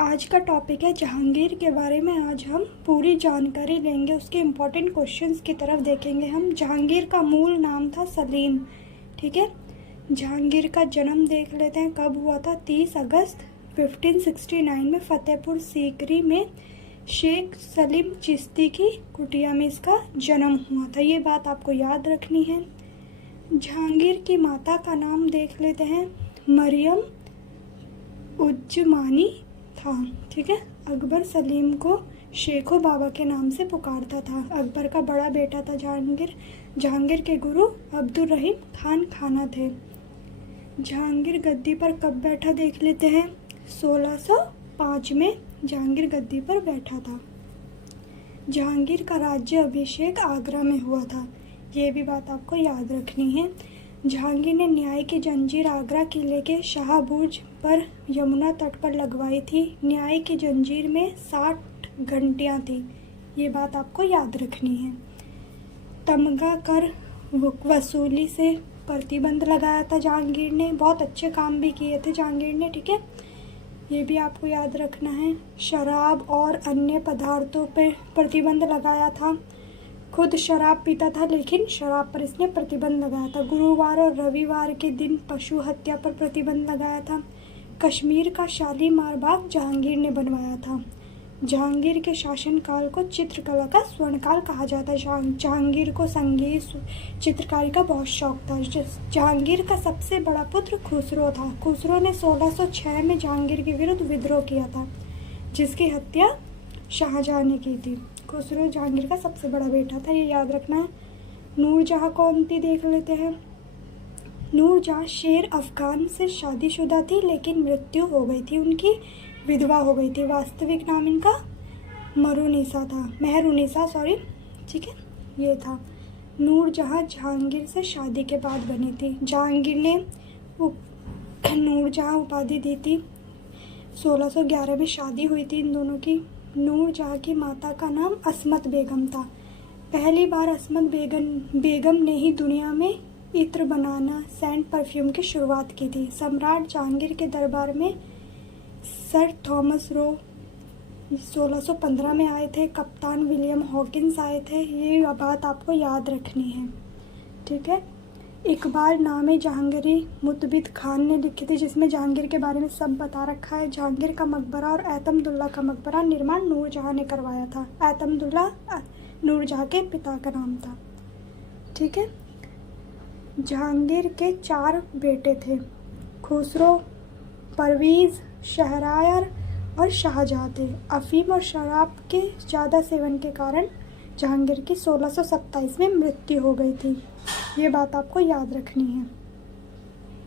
आज का टॉपिक है जहांगीर के बारे में। आज हम पूरी जानकारी लेंगे, उसके इम्पोर्टेंट क्वेश्चंस की तरफ देखेंगे हम। जहांगीर का मूल नाम था सलीम, ठीक है। जहांगीर का जन्म देख लेते हैं, कब हुआ था। 30 अगस्त 1569 में फतेहपुर सीकरी में शेख सलीम चिश्ती की कुटिया में इसका जन्म हुआ था। ये बात आपको याद रखनी है। जहांगीर की माता का नाम देख लेते हैं, मरियम उज्जमानी था, ठीक है। अकबर सलीम को शेखो बाबा के नाम से पुकारता था। अकबर का बड़ा बेटा था जहांगीर। जहांगीर के गुरु अब्दुल रहीम खान खाना थे। जहांगीर गद्दी पर कब बैठा देख लेते हैं। 1605 में जहांगीर गद्दी पर बैठा था। जहांगीर का राज्य अभिषेक आगरा में हुआ था। ये भी बात आपको याद रखनी है। जहांगीर ने न्याय की जंजीर आगरा किले के शाह बुर्ज पर यमुना तट पर लगवाई थी। न्याय की जंजीर में 60 घंटियाँ थी। ये बात आपको याद रखनी है। तमगा कर वसूली से प्रतिबंध लगाया था जहांगीर ने। बहुत अच्छे काम भी किए थे जहांगीर ने, ठीक है। ये भी आपको याद रखना है। शराब और अन्य पदार्थों पर प्रतिबंध लगाया था। खुद शराब पीता था, लेकिन शराब पर इसने प्रतिबंध लगाया था। गुरुवार और रविवार के दिन पशु हत्या पर प्रतिबंध लगाया था। कश्मीर का शालीमार बाग जहांगीर ने बनवाया था। जहांगीर के शासनकाल को चित्रकला का स्वर्णकाल कहा जाता है। जहांगीर को संगीत चित्रकारी का बहुत शौक था। जहांगीर का सबसे बड़ा पुत्र खुसरो था। खुसरो ने 1606 में जहांगीर के विरुद्ध विद्रोह किया था, जिसकी हत्या शाहजहां ने की थी। खुसरो जहांगीर का सबसे बड़ा बेटा था, ये याद रखना है। नूरजहां कौन थी देख लेते हैं। नूरजहां शेर अफगान से शादीशुदा थी, लेकिन मृत्यु हो गई थी उनकी, विधवा हो गई थी। वास्तविक नाम इनका मेहरुनिसा, सॉरी, ठीक है, ये था। नूरजहां जहांगीर से शादी के बाद बनी थी। जहांगीर ने नूरजहां उपाधि दी थी। 1611 में शादी हुई थी इन दोनों की। नूरजहां की माता का नाम असमत बेगम था। पहली बार असमत बेगम ने ही दुनिया में इत्र बनाना, सेंट परफ्यूम की शुरुआत की थी। सम्राट जहांगीर के दरबार में सर थॉमस रो 1615 में आए थे। कप्तान विलियम हॉकिंस आए थे। ये बात आपको याद रखनी है, ठीक है। इकबाल नामे जहांगीरी मुतबिद खान ने लिखी थी, जिसमें जहांगीर के बारे में सब बता रखा है। जहांगीर का मकबरा और एतमदुल्ला का मकबरा निर्माण नूरजहां ने करवाया था। एतमदुल्ला नूरजहां के पिता का नाम था, ठीक है। जहांगीर के 4 बेटे थे, खुसरो, परवीज़, शहरयार और शाहजहां थे। अफीम और शराब के ज़्यादा सेवन के कारण जहांगीर की 1627 में मृत्यु हो गई थी। ये बात आपको याद रखनी है।